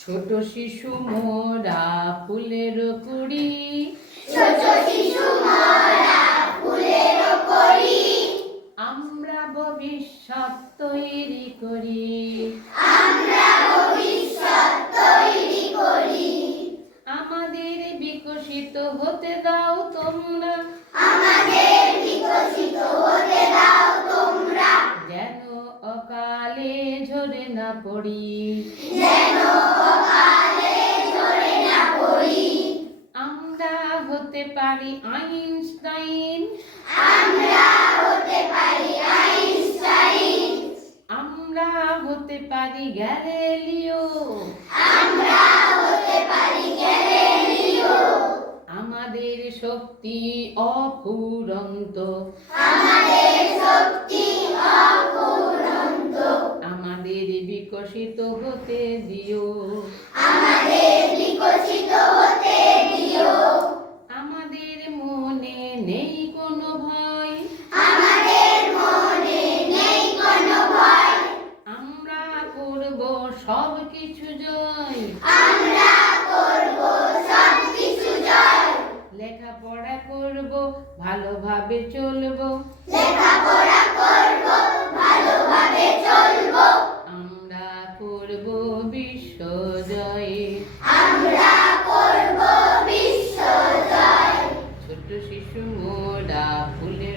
ছোট শিশু মোরা ফুলের কুড়ি। ছোট শিশু মোরা ফুলের করি আমরা ভবিষ্যৎ তৈরি করি। আমরা ভবিষ্যৎ তৈরি করি। আমাদের বিকশিত হতে দাও তোমরা। না পড়ি। যেন অকালে ঝরে না পড়ি আমরা হতে পারি আইনস্টাইন। আমরা হতে পারি আইনস্টাইন আমরা হতে পারি গ্যালিলিও। আমরা হতে পারি গ্যালিলিও আমাদের শক্তি অফুরন্ত। আমাদের শক্তি বিকশিত হতে দিও। আমাদের বিকশিত হতে দিও। আমাদের মনে নেই কোনো ভয়। আমাদের মনে নেই কোনো ভয়। আমরা করব সব কিছু জয়। আমরা করব সব কিছু জয়। লেখাপড়া করব ভালোভাবে চলবো। লেখাপড়া জয়। আমরা করব বিশ্ব জয় ছোট শিশু মোরা ফুলে